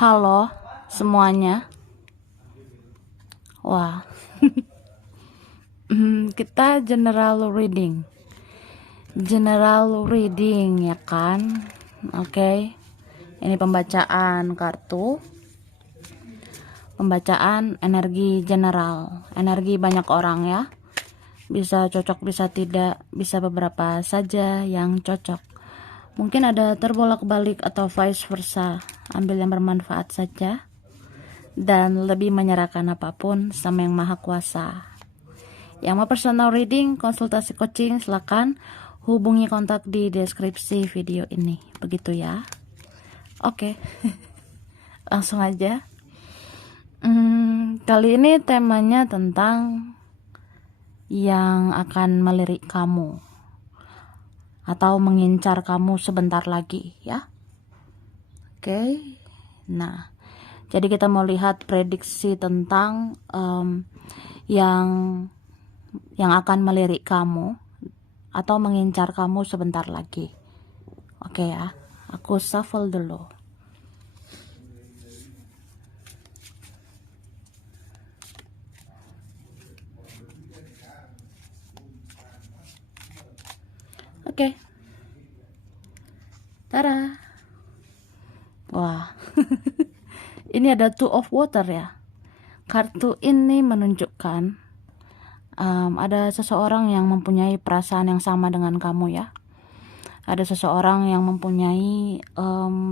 Halo semuanya. Wah, kita general reading. General reading ya kan? Oke. Ini pembacaan kartu. Pembacaan energi general. Energi banyak orang ya. Bisa cocok, bisa tidak, bisa beberapa saja yang cocok. Mungkin ada terbolak-balik atau vice versa. Ambil yang bermanfaat saja. Dan lebih menyerahkan apapun sama yang maha kuasa. Yang mau personal reading, konsultasi coaching, silakan hubungi kontak di deskripsi video ini. Begitu ya. Oke. Langsung aja. Kali ini temanya tentang yang akan melirik kamu atau mengincar kamu sebentar lagi ya. Oke. Nah, jadi kita mau lihat prediksi tentang yang akan melirik kamu atau mengincar kamu sebentar lagi. Oke ya, aku shuffle dulu. Oke. Tada. Wah. Ini ada Two of Water ya. Kartu ini menunjukkan ada seseorang yang mempunyai perasaan yang sama dengan kamu ya. Ada seseorang yang mempunyai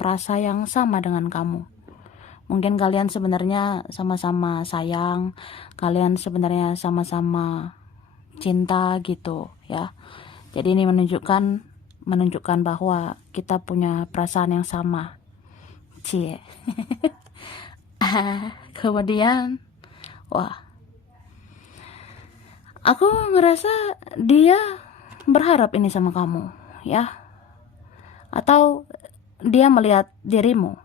rasa yang sama dengan kamu. Mungkin kalian sebenarnya sama-sama sayang, kalian sebenarnya sama-sama cinta gitu ya. Jadi ini menunjukkan bahwa kita punya perasaan yang sama. Cie. Kemudian wah, aku ngerasa dia berharap ini sama kamu ya, atau dia melihat dirimu.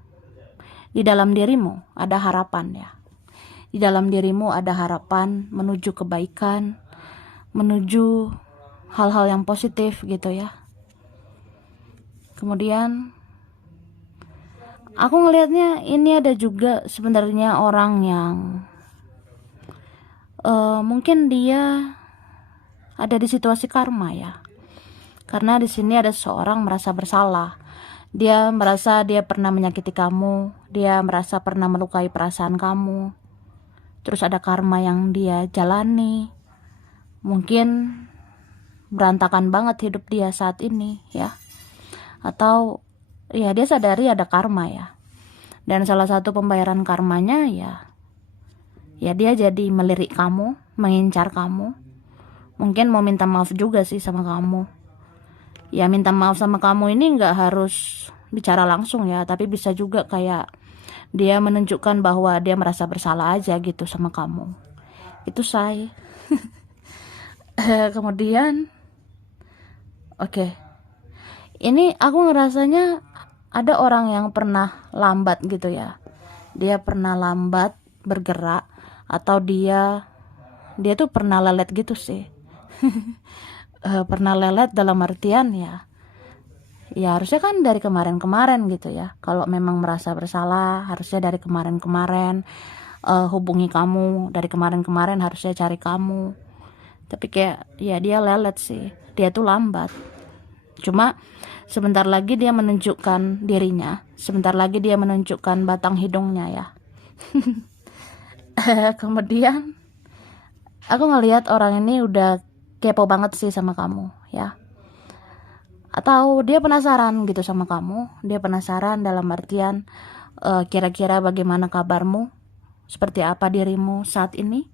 Di dalam dirimu ada harapan ya. Di dalam dirimu ada harapan menuju kebaikan, menuju hal-hal yang positif gitu ya. Kemudian aku ngelihatnya ini ada juga sebenarnya orang yang mungkin dia ada di situasi karma ya. Karena di sini ada seseorang merasa bersalah. Dia merasa dia pernah menyakiti kamu, dia merasa pernah melukai perasaan kamu. Terus ada karma yang dia jalani. Mungkin berantakan banget hidup dia saat ini ya. Atau ya dia sadari ada karma ya. Dan salah satu pembayaran karmanya ya dia jadi melirik kamu, mengincar kamu. Mungkin mau minta maaf juga sih sama kamu. Ya minta maaf sama kamu ini nggak harus bicara langsung ya, tapi bisa juga kayak dia menunjukkan bahwa dia merasa bersalah aja gitu sama kamu. Itu saya. Kemudian oke. Ini aku ngerasanya ada orang yang pernah lambat gitu ya. Dia pernah lambat bergerak, atau dia tuh pernah lelet gitu sih. Pernah lelet dalam artian ya harusnya kan dari kemarin-kemarin gitu ya. Kalau memang merasa bersalah harusnya dari kemarin-kemarin hubungi kamu, dari kemarin-kemarin harusnya cari kamu. Tapi kayak ya dia lelet sih, dia tuh lambat. Cuma sebentar lagi dia menunjukkan dirinya, sebentar lagi dia menunjukkan batang hidungnya ya. Kemudian aku ngelihat orang ini udah kepo banget sih sama kamu ya. Atau dia penasaran gitu sama kamu. Dia penasaran dalam artian kira-kira bagaimana kabarmu, seperti apa dirimu saat ini,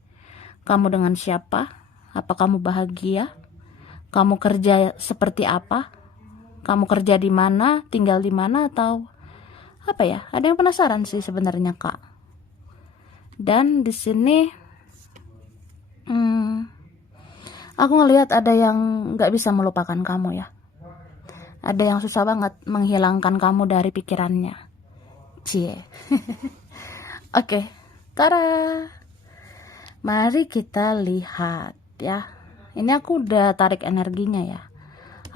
kamu dengan siapa, apa kamu bahagia, kamu kerja seperti apa, kamu kerja di mana, tinggal di mana, atau apa ya, ada yang penasaran sih sebenarnya kak. Dan di sini aku ngelihat ada yang nggak bisa melupakan kamu ya. Ada yang susah banget menghilangkan kamu dari pikirannya. Cie. Oke. Tara. Mari kita lihat ya. Ini aku udah tarik energinya ya.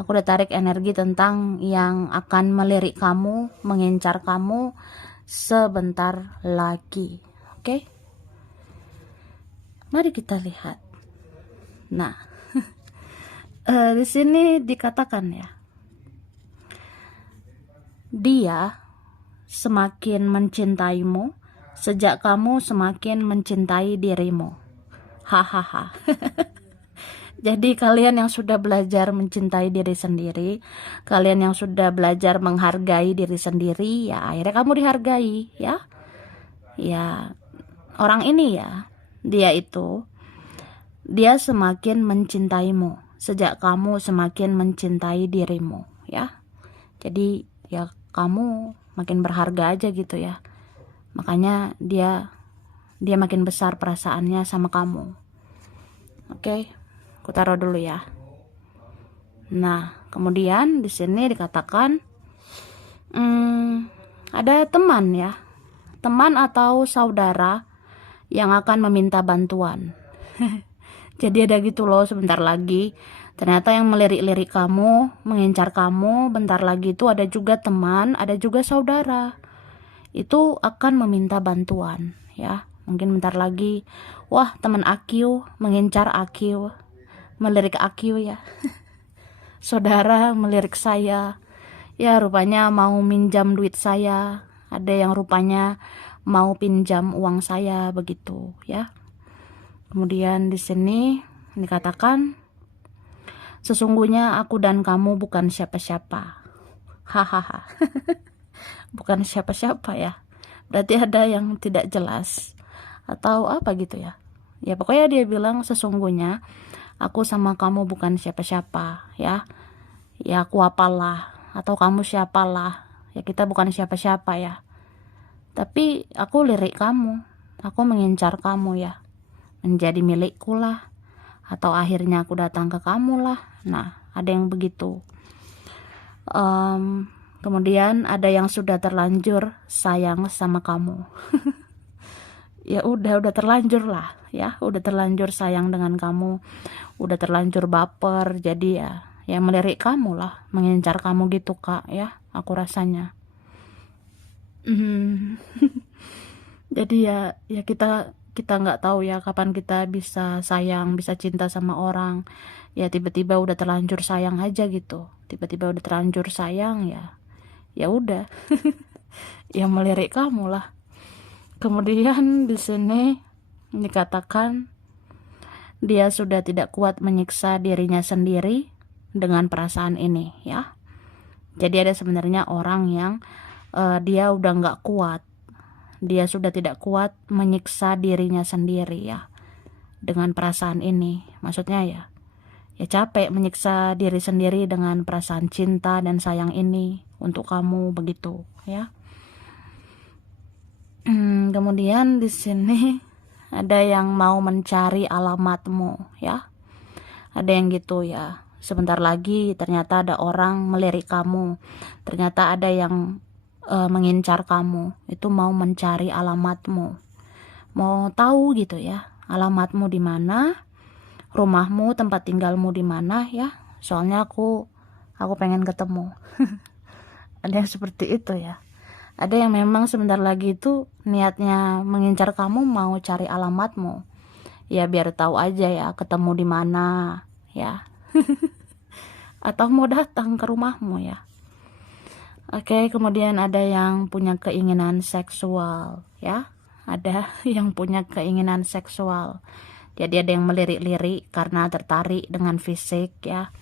Aku udah tarik energi tentang yang akan melirik kamu, mengincar kamu sebentar lagi. Oke? Mari kita lihat. Nah, di sini dikatakan ya, dia semakin mencintaimu sejak kamu semakin mencintai dirimu. Hahaha. Jadi kalian yang sudah belajar mencintai diri sendiri, kalian yang sudah belajar menghargai diri sendiri, ya akhirnya kamu dihargai, ya. Ya, orang ini ya, dia semakin mencintaimu sejak kamu semakin mencintai dirimu, ya. Jadi ya kamu makin berharga aja gitu ya. Makanya dia makin besar perasaannya sama kamu. Oke. Aku taruh dulu ya. Nah, kemudian di sini dikatakan ada teman ya, teman atau saudara yang akan meminta bantuan. Jadi ada gitu loh, sebentar lagi ternyata yang melirik-lirik kamu, mengincar kamu, bentar lagi itu ada juga teman, ada juga saudara. Itu akan meminta bantuan ya. Mungkin bentar lagi, wah teman Akiu mengincar Akiu, melirik Akiu ya. Saudara melirik saya, ya rupanya mau minjam duit saya, ada yang rupanya mau pinjam uang saya, begitu ya. Kemudian di sini dikatakan, sesungguhnya aku dan kamu bukan siapa-siapa. Hahaha. Bukan siapa-siapa ya. Berarti ada yang tidak jelas atau apa gitu ya. Ya pokoknya dia bilang sesungguhnya aku sama kamu bukan siapa-siapa ya. Ya aku apalah atau kamu siapalah. Ya kita bukan siapa-siapa ya. Tapi aku lirik kamu. Aku mengincar kamu ya. Menjadi milikku lah, atau akhirnya aku datang ke kamu lah. Nah, ada yang begitu. Kemudian ada yang sudah terlanjur sayang sama kamu. Ya udah terlanjur lah ya, udah terlanjur sayang dengan kamu, udah terlanjur baper, jadi ya melirik kamu lah, mengincar kamu gitu Kak ya, aku rasanya. Jadi ya kita nggak tahu ya kapan kita bisa sayang, bisa cinta sama orang. Ya tiba-tiba udah terlanjur sayang aja gitu. Tiba-tiba udah terlanjur sayang ya udah. Ya melirik kamu lah. Kemudian di sini dikatakan dia sudah tidak kuat menyiksa dirinya sendiri dengan perasaan ini ya. Jadi ada sebenarnya orang yang dia udah nggak kuat. Dia sudah tidak kuat menyiksa dirinya sendiri ya dengan perasaan ini. Maksudnya ya capek menyiksa diri sendiri dengan perasaan cinta dan sayang ini untuk kamu, begitu ya. Kemudian di sini ada yang mau mencari alamatmu ya. Ada yang gitu ya. Sebentar lagi ternyata ada orang melirik kamu. Ternyata ada yang mengincar kamu, itu mau mencari alamatmu, mau tahu gitu ya, alamatmu di mana, rumahmu, tempat tinggalmu di mana ya. Soalnya aku pengen ketemu. Ada yang seperti itu ya. Ada yang memang sebentar lagi itu niatnya mengincar kamu, mau cari alamatmu. Ya biar tahu aja ya ketemu di mana ya. Atau mau datang ke rumahmu ya. Oke, kemudian ada yang punya keinginan seksual ya. Ada yang punya keinginan seksual. Jadi ada yang melirik-lirik karena tertarik dengan fisik ya.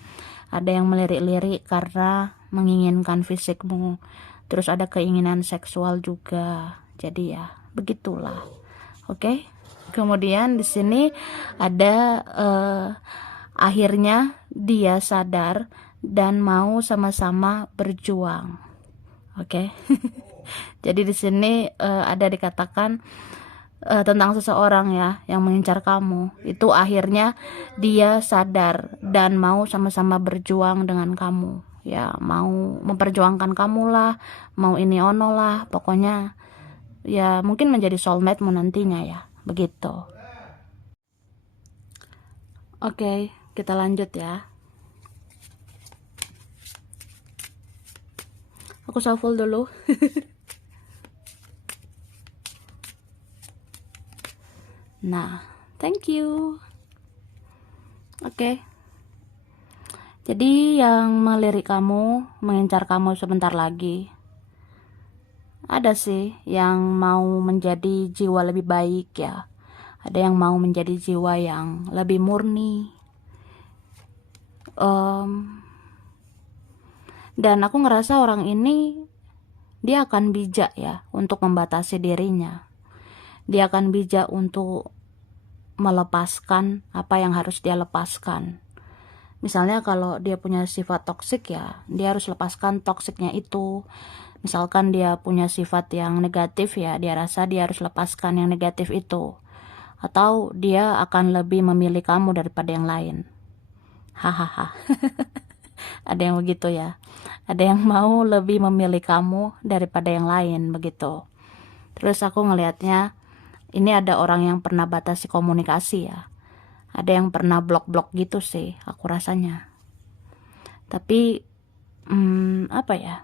Ada yang melirik-lirik karena menginginkan fisikmu. Terus ada keinginan seksual juga. Jadi ya, begitulah. Oke. Kemudian di sini ada akhirnya dia sadar dan mau sama-sama berjuang. Oke. Jadi di sini ada dikatakan tentang seseorang ya yang mengincar kamu. Itu akhirnya dia sadar dan mau sama-sama berjuang dengan kamu. Ya, mau memperjuangkan kamu lah, mau ini ono lah, pokoknya ya mungkin menjadi soulmate-mu nantinya ya. Begitu. Oke, kita lanjut ya. Aku shuffle dulu. Nah, thank you. Oke. Jadi yang melirik kamu, mengincar kamu sebentar lagi, ada sih yang mau menjadi jiwa lebih baik ya. Ada yang mau menjadi jiwa yang lebih murni. Dan aku ngerasa orang ini dia akan bijak ya untuk membatasi dirinya. Dia akan bijak untuk melepaskan apa yang harus dia lepaskan. Misalnya kalau dia punya sifat toksik ya, dia harus lepaskan toksiknya itu. Misalkan dia punya sifat yang negatif ya, dia rasa dia harus lepaskan yang negatif itu. Atau dia akan lebih memilih kamu daripada yang lain. Hahaha. Ada yang begitu ya. Ada yang mau lebih memilih kamu daripada yang lain begitu. Terus aku ngelihatnya ini ada orang yang pernah batasi komunikasi ya. Ada yang pernah blok-blok gitu sih aku rasanya. Tapi apa ya,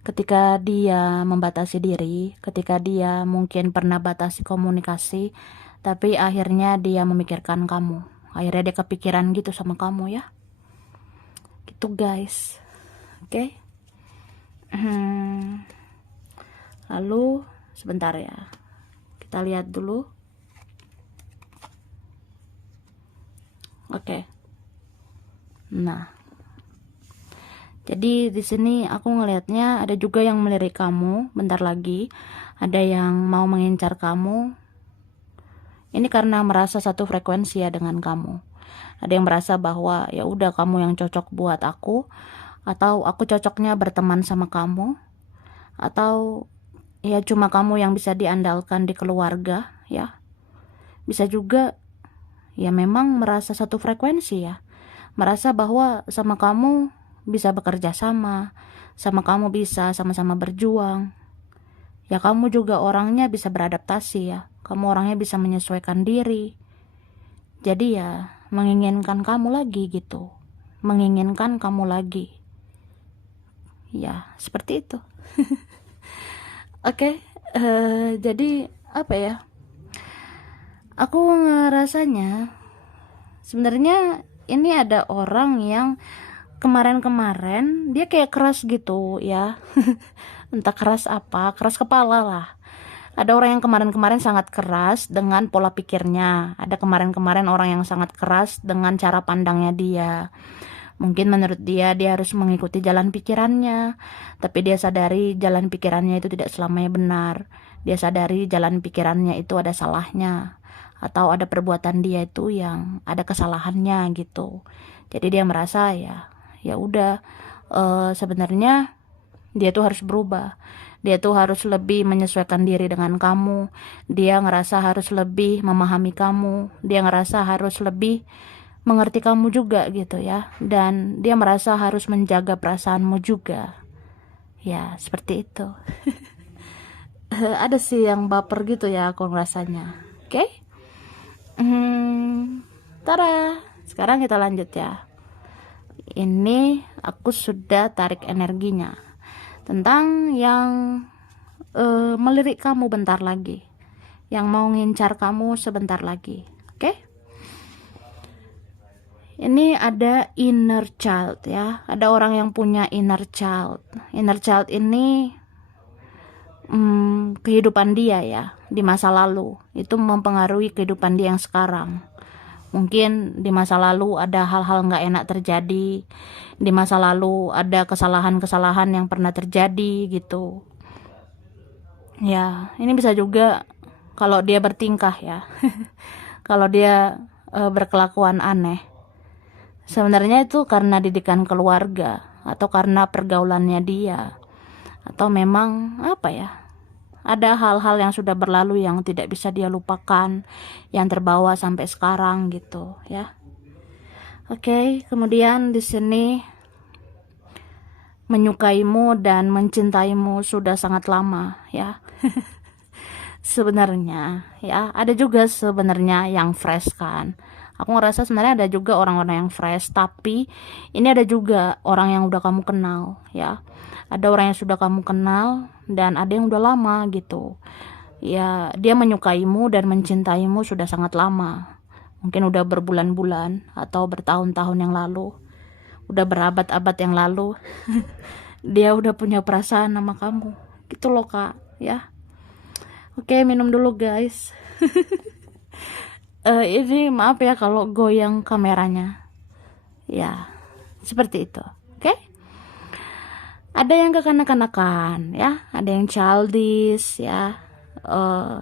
ketika dia membatasi diri, ketika dia mungkin pernah batasi komunikasi, tapi akhirnya dia memikirkan kamu, akhirnya dia kepikiran gitu sama kamu ya, gitu guys. Oke. Lalu sebentar ya, kita lihat dulu. Oke. Nah, jadi di sini aku ngelihatnya ada juga yang melirik kamu bentar lagi, ada yang mau mengincar kamu. Ini karena merasa satu frekuensi ya dengan kamu. Ada yang merasa bahwa ya udah kamu yang cocok buat aku, atau aku cocoknya berteman sama kamu, atau ya cuma kamu yang bisa diandalkan di keluarga ya. Bisa juga ya memang merasa satu frekuensi ya. Merasa bahwa sama kamu bisa bekerja sama kamu bisa sama-sama berjuang. Ya kamu juga orangnya bisa beradaptasi ya. Kamu orangnya bisa menyesuaikan diri. Jadi ya menginginkan kamu lagi gitu. Menginginkan kamu lagi. Ya, seperti itu. Oke, jadi apa ya? Aku ngerasanya sebenarnya ini ada orang yang kemarin-kemarin dia kayak keras gitu ya. Entah keras apa, keras kepala lah. Ada orang yang kemarin-kemarin sangat keras dengan pola pikirnya. Ada kemarin-kemarin orang yang sangat keras dengan cara pandangnya dia. Mungkin menurut dia harus mengikuti jalan pikirannya, tapi dia sadari jalan pikirannya itu tidak selamanya benar. Dia sadari jalan pikirannya itu ada salahnya, atau ada perbuatan dia itu yang ada kesalahannya gitu. Jadi dia merasa ya udah, sebenarnya dia tuh harus berubah. Dia tuh harus lebih menyesuaikan diri dengan kamu. Dia ngerasa harus lebih memahami kamu. Dia ngerasa harus lebih mengerti kamu juga gitu ya. Dan dia merasa harus menjaga perasaanmu juga. Ya, seperti itu. Ada sih yang baper gitu ya aku ngerasanya. Oke? Tara, sekarang kita lanjut ya. Ini aku sudah tarik energinya tentang yang melirik kamu bentar lagi, yang mau ngincar kamu sebentar lagi. Oke? Ini ada inner child ya. Ada orang yang punya inner child. Inner child ini kehidupan dia ya di masa lalu. Itu mempengaruhi kehidupan dia yang sekarang. Mungkin di masa lalu ada hal-hal nggak enak terjadi. Di masa lalu ada kesalahan-kesalahan yang pernah terjadi gitu. Ya, ini bisa juga kalau dia bertingkah ya. Kalau dia berkelakuan aneh. Sebenarnya itu karena didikan keluarga atau karena pergaulannya dia. Atau memang apa ya? Ada hal-hal yang sudah berlalu yang tidak bisa dia lupakan, yang terbawa sampai sekarang gitu ya. Oke, kemudian di sini menyukaimu dan mencintaimu sudah sangat lama ya. Sebenarnya ya, ada juga sebenarnya yang fresh kan. Aku ngerasa sebenarnya ada juga orang-orang yang fresh, tapi ini ada juga orang yang udah kamu kenal ya. Ada orang yang sudah kamu kenal dan ada yang udah lama gitu. Ya, dia menyukaimu dan mencintaimu sudah sangat lama. Mungkin udah berbulan-bulan atau bertahun-tahun yang lalu. Udah berabad-abad yang lalu. Dia udah punya perasaan sama kamu. Gitu loh, Kak, ya. Oke, minum dulu, guys. Ini maaf ya kalau goyang kameranya. Ya, seperti itu. Oke? Ada yang kekanak-kanakan, ya. Ada yang childish, ya.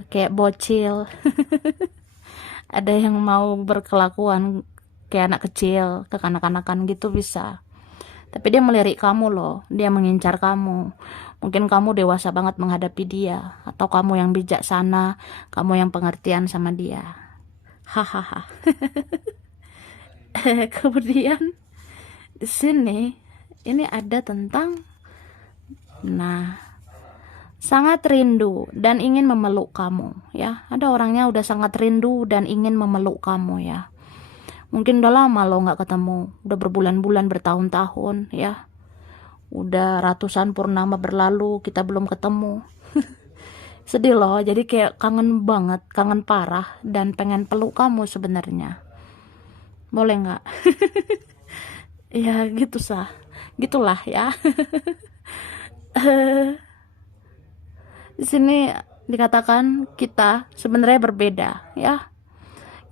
Kayak bocil. Ada yang mau berkelakuan kayak anak kecil, kekanak-kanakan gitu bisa. Tapi dia melirik kamu loh, dia mengincar kamu. Mungkin kamu dewasa banget menghadapi dia, atau kamu yang bijaksana, kamu yang pengertian sama dia. Hahaha. Kemudian di sini ini ada tentang, nah, sangat rindu dan ingin memeluk kamu, ya. Ada orangnya udah sangat rindu dan ingin memeluk kamu, ya. Mungkin udah lama lo nggak ketemu, udah berbulan-bulan, bertahun-tahun, ya. Udah ratusan purnama berlalu, kita belum ketemu. Sedih loh, jadi kayak kangen banget, kangen parah, dan pengen peluk kamu sebenarnya. Boleh nggak? Ya gitu gitulah ya. Di sini dikatakan kita sebenarnya berbeda, ya.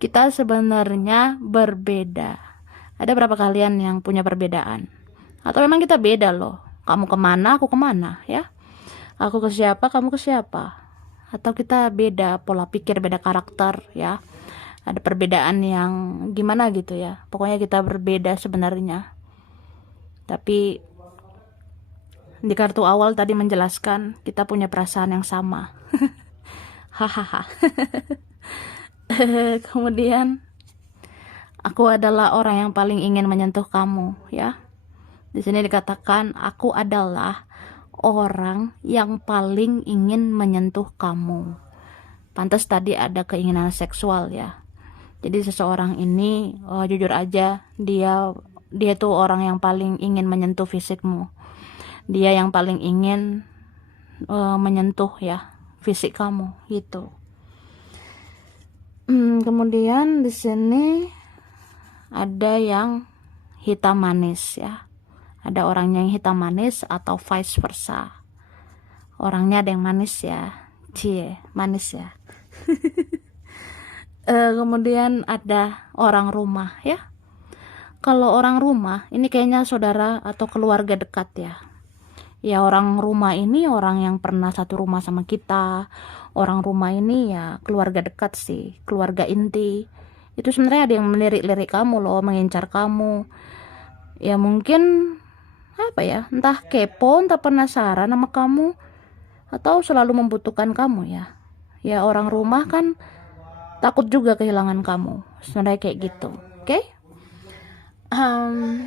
Kita sebenarnya berbeda. Ada berapa kalian yang punya perbedaan? Atau memang kita beda loh. Kamu kemana, aku kemana, ya. Aku ke siapa, kamu ke siapa. Atau kita beda pola pikir, beda karakter, ya. Ada perbedaan yang gimana gitu ya. Pokoknya kita berbeda sebenarnya. Tapi di kartu awal tadi menjelaskan kita punya perasaan yang sama. Hahaha. Kemudian aku adalah orang yang paling ingin menyentuh kamu, ya. Di sini dikatakan aku adalah orang yang paling ingin menyentuh kamu. Pantas tadi ada keinginan seksual, ya. Jadi seseorang ini jujur aja dia tuh orang yang paling ingin menyentuh fisikmu. Dia yang paling ingin menyentuh, ya, fisik kamu gitu. Kemudian di sini ada yang hitam manis, ya. Ada orangnya yang hitam manis atau vice versa. Orangnya ada yang manis, ya. Cie, manis, ya. Kemudian ada orang rumah, ya. Kalau orang rumah ini kayaknya saudara atau keluarga dekat, ya. Ya, orang rumah ini orang yang pernah satu rumah sama kita. Orang rumah ini ya keluarga dekat sih, keluarga inti. Itu sebenarnya ada yang melirik-lirik kamu loh, mengincar kamu. Ya mungkin apa ya, entah kepo, entah penasaran sama kamu, atau selalu membutuhkan kamu, ya. Ya orang rumah kan takut juga kehilangan kamu, sebenarnya kayak gitu. Oke?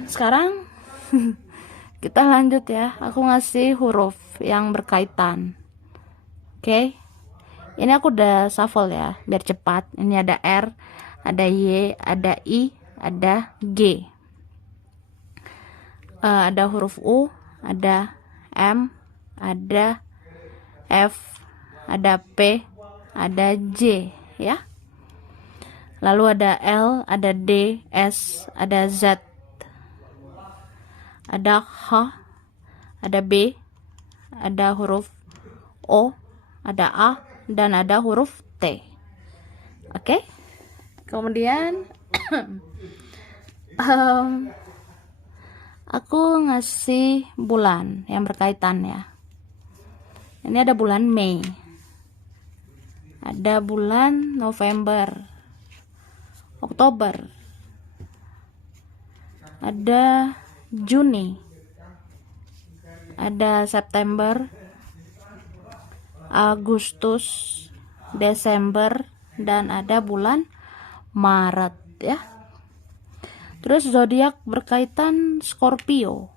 Sekarang kita lanjut, ya. Aku ngasih huruf yang berkaitan. Oke? Ini aku udah shuffle, ya, biar cepat. Ini ada R, ada Y, ada I, ada G. Ada huruf U, ada M, ada F, ada P, ada J, ya. Lalu ada L, ada D, S, ada Z, ada H, ada B, ada huruf O, ada A, dan ada huruf T. Oke? Kemudian aku ngasih bulan yang berkaitan, ya. Ini ada bulan Mei, ada bulan November, Oktober, ada Juni, ada September, Agustus, Desember, dan ada bulan Maret, ya. Terus zodiak berkaitan Scorpio,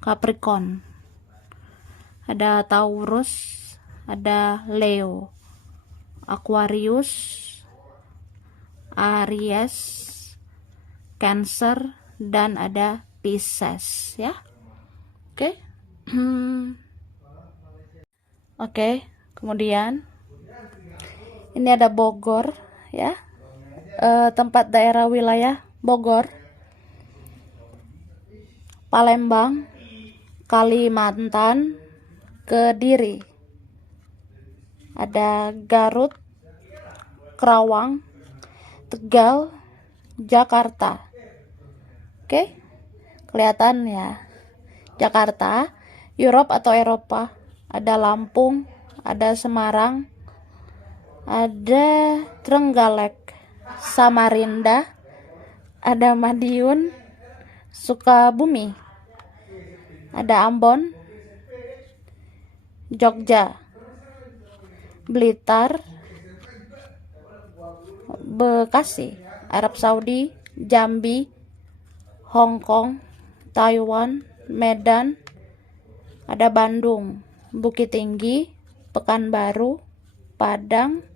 Capricorn, ada Taurus, ada Leo, Aquarius, Aries, Cancer, dan ada Pisces, ya. Oke. Oke. Kemudian ini ada Bogor ya, tempat daerah wilayah Bogor, Palembang, Kalimantan, Kediri, ada Garut, Kerawang, Tegal, Jakarta. Oke, kelihatan ya. Jakarta, Europe atau Eropa, ada Lampung, ada Semarang, ada Trenggalek, Samarinda, ada Madiun, Sukabumi, ada Ambon, Jogja, Blitar, Bekasi, Arab Saudi, Jambi, Hong Kong, Taiwan, Medan, ada Bandung, Bukit Tinggi, Pekanbaru, Padang,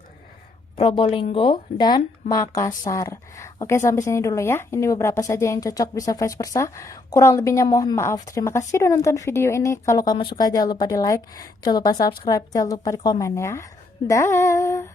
Probolinggo, dan Makassar. Oke, sampai sini dulu ya. Ini beberapa saja yang cocok, bisa vice versa. Kurang lebihnya mohon maaf. Terima kasih sudah nonton video ini. Kalau kamu suka jangan lupa di like, jangan lupa subscribe, jangan lupa di komen ya. Dah.